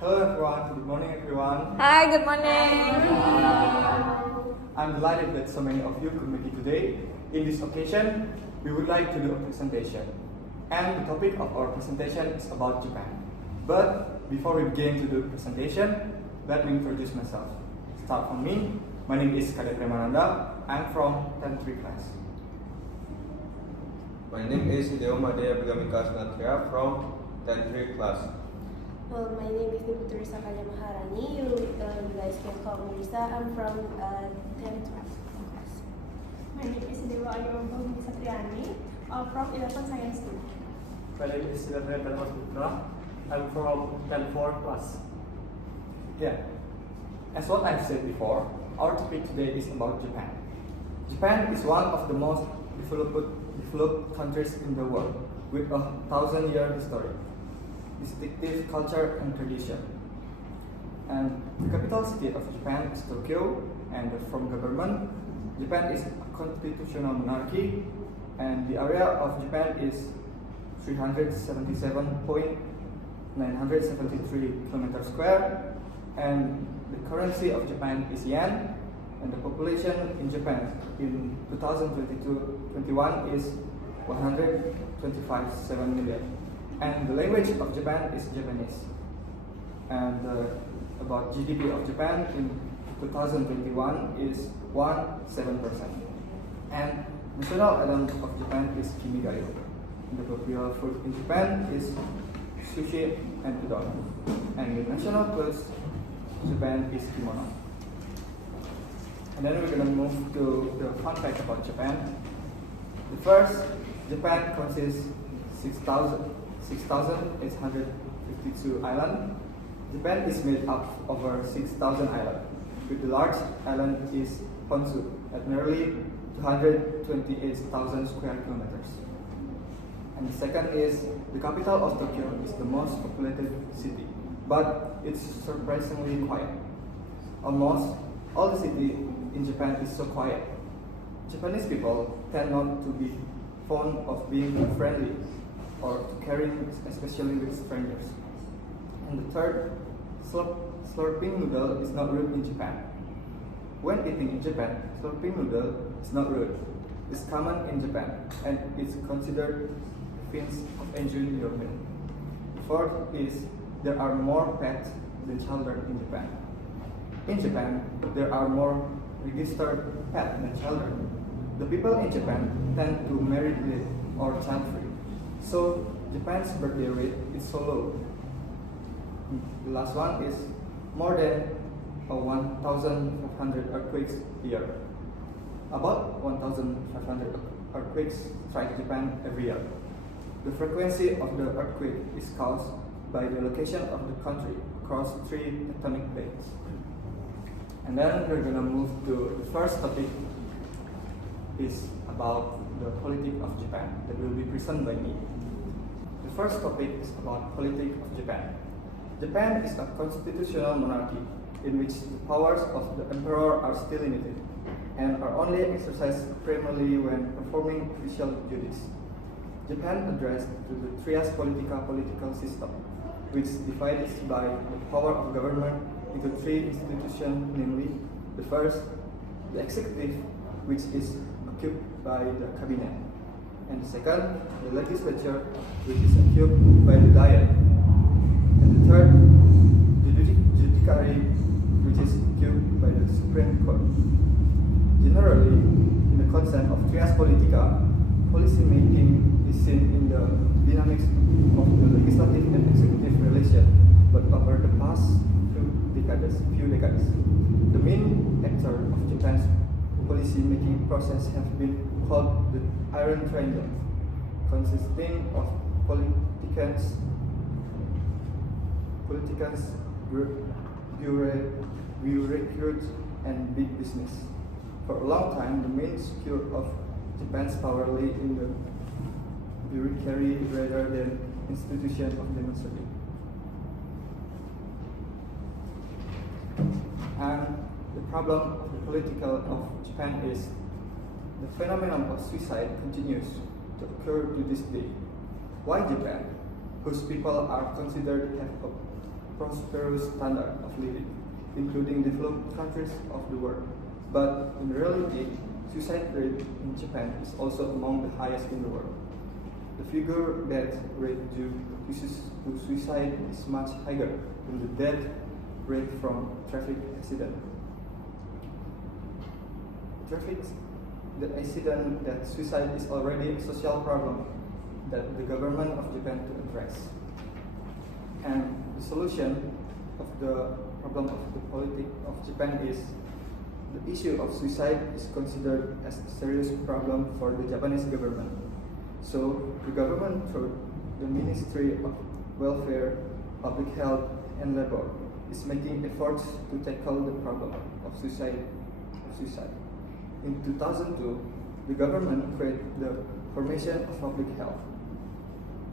Hello everyone, good morning everyone. Hi, good morning. I'm delighted that so many of you could make it today. In this occasion, we would like to do a presentation. And the topic of our presentation is about Japan. But before we begin to do the presentation, let me introduce myself. Start from me. My name is Kadek Prema Nanda. I'm from 10th class. My name is Dewa Abhigamika Sinatria from 10th class. Well, my name is Putra Kania Maharani. You guys can call me Risa. I'm from 10th class. My name is Dewa Satriani. From 11th Science 2. My name is Sinatrya Putra. I'm from 10th class. Yeah. As what I've said before, our topic today is about Japan. Japan is one of the most developed countries in the world, with a 1,000-year history, distinctive culture and tradition. And the capital city of Japan is Tokyo, and from government, Japan is a constitutional monarchy, and the area of Japan is 377.973 kilometers square, and the currency of Japan is yen, and the population in Japan in 2022-21 is 125.7 million. And the language of Japan is Japanese. And about GDP of Japan in 2021 is 1.7%. And national item of Japan is Kimigayo. The popular food in Japan is sushi and udon. And the national clothes of Japan is kimono. And then we're going to move to the fun fact about Japan. The first, Japan consists 6,852 islands. Japan is made up of over 6,000 islands, with the largest island is Honshu at nearly 228,000 square kilometers. And the second is the capital of Tokyo is the most populated city, but it's surprisingly quiet. Almost all the city in Japan is so quiet. Japanese people tend not to be fond of being friendly or caring, especially with strangers. And the third, slurping noodle is not rude in Japan. When eating in Japan, slurping noodle is not rude. It's common in Japan, and it's considered a means of enjoying your meal. The fourth is there are more pets than children in Japan. In Japan, there are more registered pets than children. The people in Japan tend to marry late or child-free, so Japan's birthday rate is so low. The last one is more than 1,500 earthquakes a year. About 1,500 earthquakes strike Japan every year. The frequency of the earthquake is caused by the location of the country across 3 tectonic plates. And then we're gonna move to the first topic is about the politics of Japan that will be presented by me. The first topic is about politics of Japan. Japan is a constitutional monarchy in which the powers of the emperor are still limited and are only exercised primarily when performing official duties. Japan addressed to the trias politica political system, which divides by the power of government into 3 institutions, namely the first, the executive, which is occupied by the cabinet, and the second, the legislature, which is occupied by the diet, and the third, the judiciary, which is occupied by the Supreme Court. Generally, in the concept of trias politica, policy making is seen in the dynamics of the legislative and executive relation, but over the past few decades, the main actor of Japan's policy-making process has been called the Iron Triangle, consisting of politicians, bureaucrats, and big business. For a long time, the main secure of Japan's power lay in the bureaucracy rather than institution of democracy. And the problem of the political of Japan is the phenomenon of suicide continues to occur to this day. Why Japan, whose people are considered to have a prosperous standard of living, including developed countries of the world. But in reality, suicide rate in Japan is also among the highest in the world. The figure death rate due to suicide is much higher than the death rate from traffic accident. The accident that suicide is already a social problem that the government of Japan to address. And the solution of the problem of the politics of Japan is the issue of suicide is considered as a serious problem for the Japanese government. So the government through the Ministry of Welfare, Public Health and Labor is making efforts to tackle the problem of suicide. In 2002, the government created the Formation of Public Health,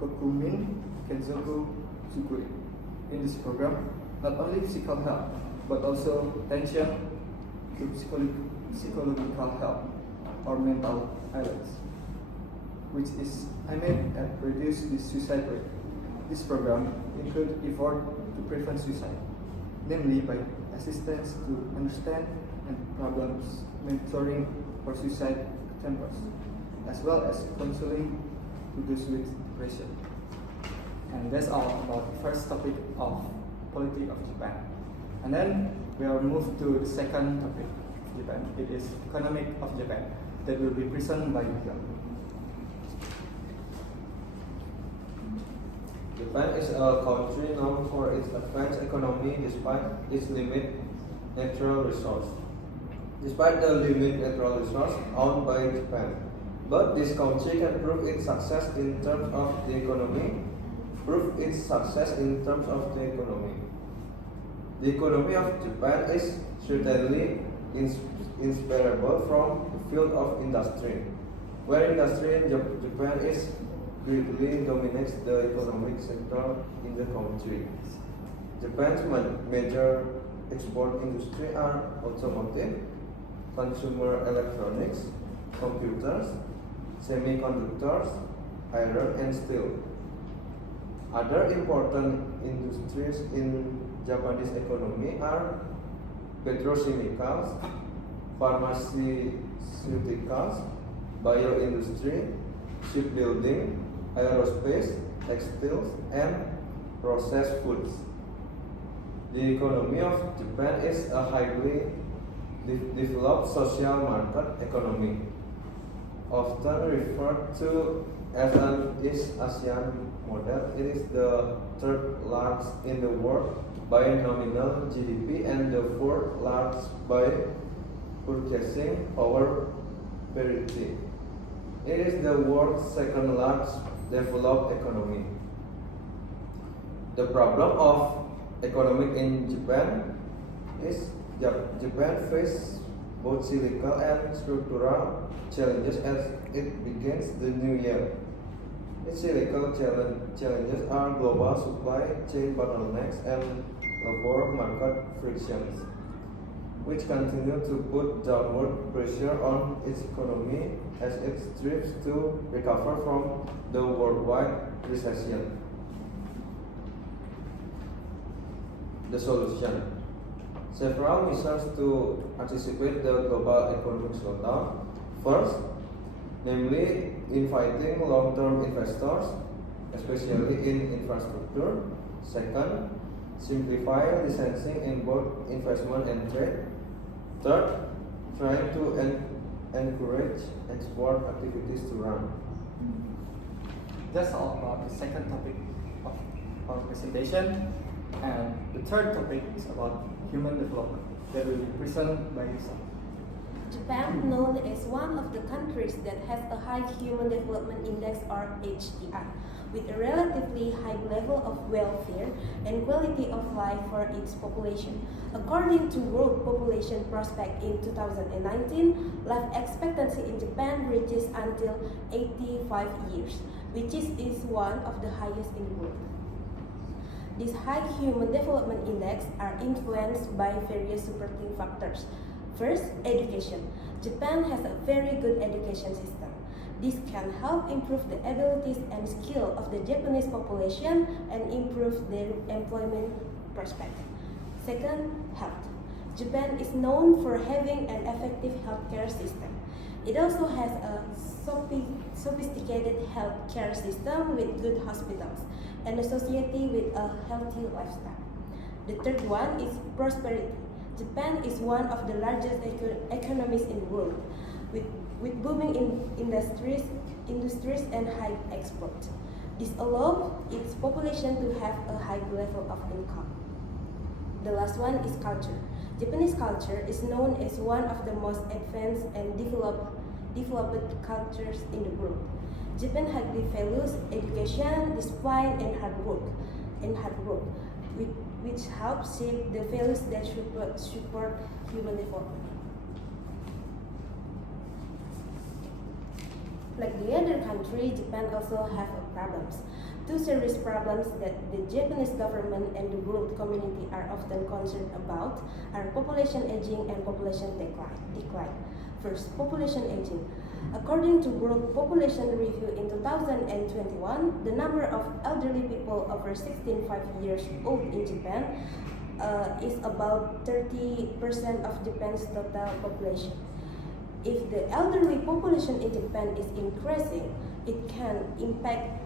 Kokumin Kenzoku Tsukui. In this program, not only physical health, but also attention to psychological health or mental illness, which is aimed at reduce the suicide rate. This program includes effort to prevent suicide, namely by assistance to understand and problems mentoring for suicide attempts, as well as counseling to those with depression. And that's all about the first topic of politics of Japan. And then we will move to the second topic of Japan. It is economic of Japan that will be presented by Agung. Japan is a country known for its advanced economy despite its limited natural resource. Despite the limited natural resource owned by Japan, but this country can prove its success in terms of the economy. The economy of Japan is certainly inseparable from the field of industry, where industry in Japan is greatly dominates the economic sector in the country. Japan's major export industry are automotive, consumer electronics, computers, semiconductors, iron and steel. Other important industries in Japanese economy are petrochemicals, pharmaceuticals, bioindustry, shipbuilding, aerospace, textiles, and processed foods. The economy of Japan is a highly developed social market economy, often referred to as an East Asian model. It is the third largest in the world by nominal GDP and the fourth largest by purchasing power parity. It is the world's second largest developed economy. The problem of economic in Japan is Japan faces both cyclical and structural challenges as it begins the new year. Its cyclical challenges are global supply chain bottlenecks and labor market frictions, which continue to put downward pressure on its economy as it strives to recover from the worldwide recession. The solution. Several measures to anticipate the global economic slowdown. First, namely inviting long-term investors, especially in infrastructure. Second, simplify licensing in both investment and trade. Third, trying to encourage export activities to run. That's all about the second topic of our presentation. And the third topic is about human development that will be presented by Risa. Japan, known as one of the countries that has a high Human Development Index or HDI, with a relatively high level of welfare and quality of life for its population. According to World Population Prospect in 2019, life expectancy in Japan reaches until 85 years, which is one of the highest in the world. These high Human Development Index are influenced by various supporting factors. First, education. Japan has a very good education system. This can help improve the abilities and skill of the Japanese population and improve their employment perspective. Second, health. Japan is known for having an effective healthcare system. It also has a sophisticated healthcare system with good hospitals and a society with a healthy lifestyle. The third one is prosperity. Japan is one of the largest economies in the world, with booming industries and high export. This allows its population to have a high level of income. The last one is culture. Japanese culture is known as one of the most advanced and developed cultures in the world. Japan highly values education, discipline, and hard work, which helps shape the values that support human development. Like the other country, Japan also have problems. Two serious problems that the Japanese government and the world community are often concerned about are population aging and population decline. First, population aging. According to World Population Review in 2021, the number of elderly people over 65 years old in Japan is about 30% of Japan's total population. If the elderly population in Japan is increasing, it can impact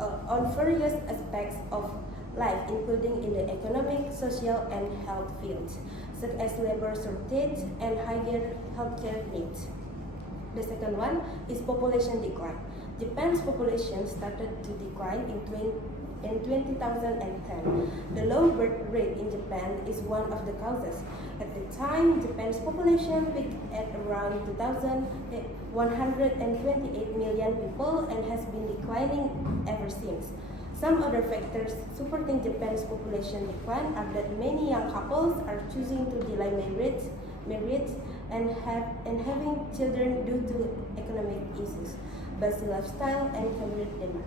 on various aspects of life, including in the economic, social, and health fields, such as labor shortage and higher healthcare needs. The second one is population decline. Japan's population started to decline in 2010. The low birth rate in Japan is one of the causes. At the time, Japan's population peaked at around 128 million people and has been declining ever since. Some other factors supporting Japan's population decline are that many young couples are choosing to delay marriage and having children due to economic issues, busy lifestyle, and career demand.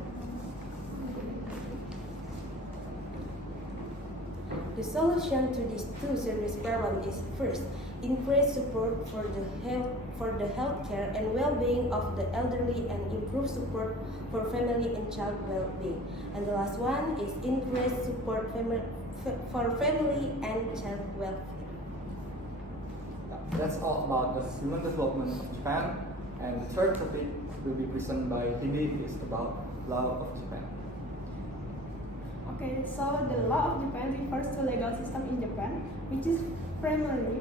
The solution to these two serious problems is first, increase support for the healthcare and well-being of the elderly and improve support for family and child well-being. And the last one is increase support for family and child welfare. That's all about the human development of Japan. And the third topic will be presented by Hindi is about law of Japan. Okay, so the law of Japan refers to legal system in Japan, which is primarily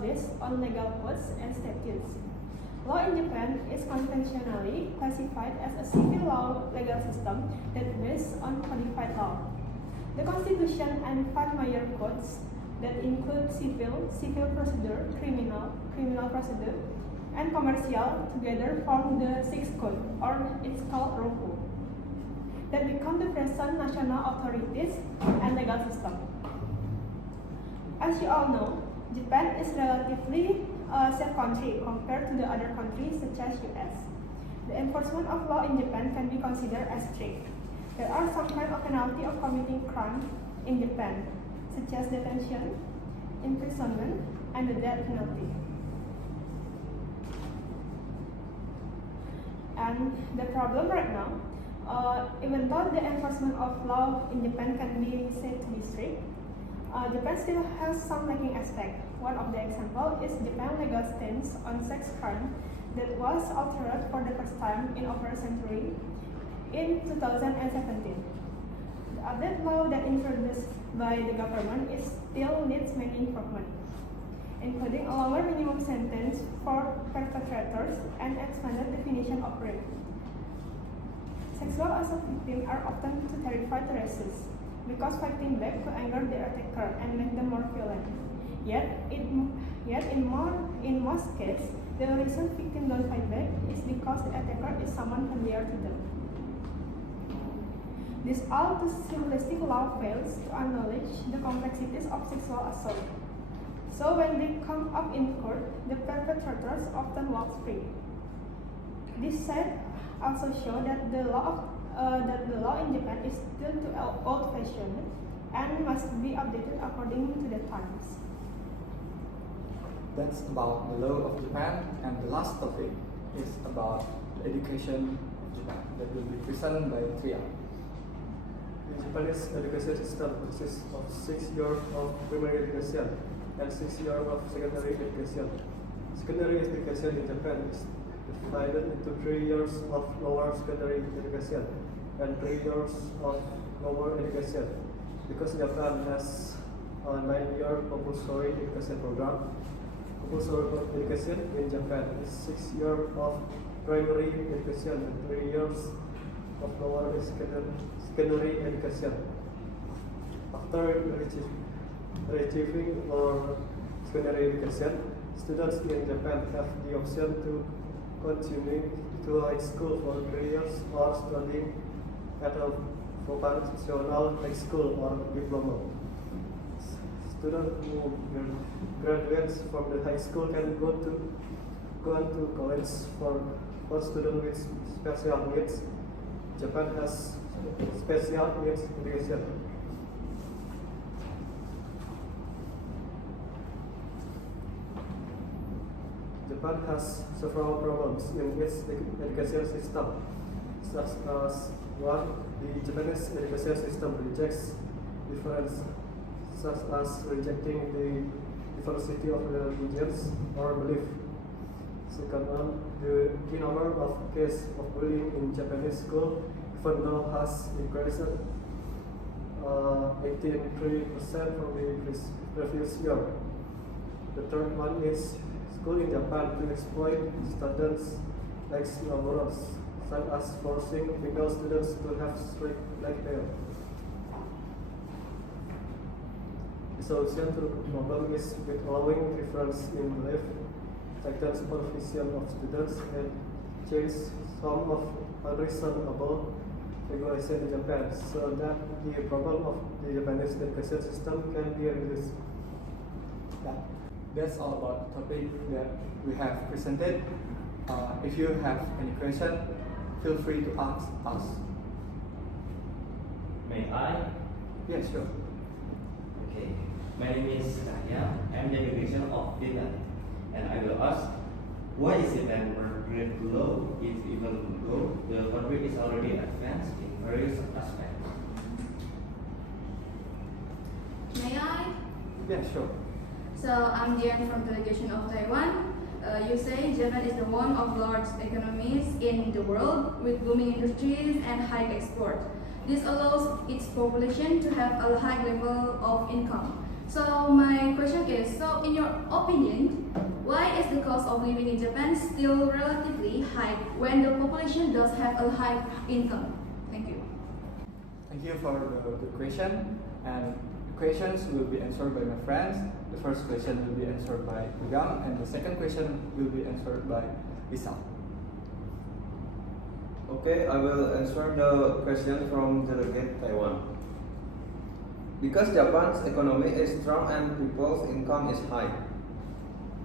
based on legal codes and statutes. Law in Japan is conventionally classified as a civil law legal system that is based on codified law. The Constitution and 5 major codes that include civil procedure, criminal procedure, and commercial together form the 6th code, or it's called Roku, that become the present national authorities and legal system. As you all know, Japan is relatively a safe country compared to the other countries such as US. The enforcement of law in Japan can be considered as strict. There are some kind of penalty of committing crime in Japan, such as detention, imprisonment, and the death penalty. And the problem right now, even though the enforcement of law in Japan can be said to be strict, Japan still has some lacking aspect. One of the example is Japan's legal stance on sex crime that was altered for the first time in over a century in 2017. The updated law that introduced by the government still needs many improvements, including a lower minimum sentence for perpetrators and expanded definition of rape. Sexual assault victims are often too terrified to resist, because fighting back could anger the attacker and make them more violent. Yet in most cases, the reason victims don't fight back is because the attacker is someone familiar to them. This all too simplistic law fails to acknowledge the complexities of sexual assault. So when they come up in court, the perpetrators often walk free. This said also show that the law in Japan is still too old-fashioned and must be updated according to the times. That's about the law of Japan, and the last topic is about the education of Japan that will be presented by Tria. The Japanese education system consists of 6 years of primary education and 6 years of secondary education. Secondary education in Japan is divided into 3 years of lower secondary education and 3 years of lower education. Because Japan has a 9-year compulsory education program, compulsory education in Japan is 6 years of primary education and 3 years of lower secondary education. After achieving lower secondary education, students in Japan have the option to continue to high school for 3 years or studying at a vocational high school or diploma. Students who graduates from the high school can go on to college for students with special needs. Japan has special needs education. Japan has several problems in its education system, such as one, the Japanese education system rejects difference, such as rejecting the diversity of religions or belief. Second one, the number of cases of bullying in Japanese school even now has increased 83% from the previous year. The third one is school in Japan to exploit students like laborers, such as forcing female students to have straight black hair. The solution to the problem is with allowing difference in belief, tighten supervision of students, and change some of unreasonable regulation in Japan so that the problem of the Japanese education system can be reduced. Yeah, that's all about the topic that we have presented. If you have any question, feel free to ask us. May I? Yeah, sure. Okay. My name is Kania. I'm the immigration of Finland. And I will ask, why is Japan progress low if even though the country is already advanced in various aspects? May I? Yeah, sure. So I'm Dian from delegation of Taiwan. You say Japan is the one of large economies in the world with booming industries and high export. This allows its population to have a high level of income. So my question is, so in your opinion, why is the cost of living in Japan still relatively high when the population does have a high income? Thank you. Thank you for the question. And the questions will be answered by my friends. The first question will be answered by Agung, and the second question will be answered by Risa. Okay, I will answer the question from Delegate Taiwan. Because Japan's economy is strong and people's income is high,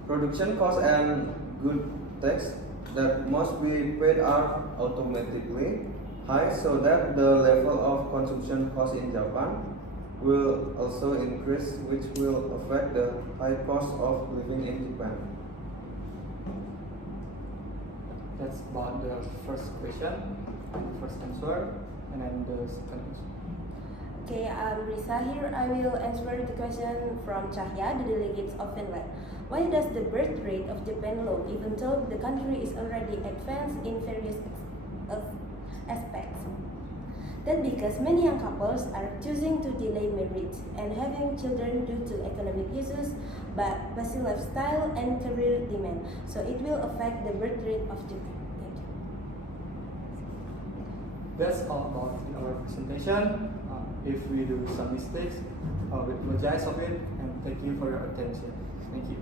production costs and good tax that must be paid are automatically high, so that the level of consumption cost in Japan will also increase, which will affect the high cost of living in Japan. That's about the first question, and the first answer, and then the second answer. Okay, I'm Risa here. I will answer the question from Chahya, the delegates of Finland. Why does the birth rate of Japan low even though the country is already advanced in various aspects? That's because many young couples are choosing to delay marriage and having children due to economic issues, but busy lifestyle and career demand. So it will affect the birth rate of Japan. Thank you. That's all about our presentation. If we do some mistakes, we apologize of it, and thank you for your attention. Thank you.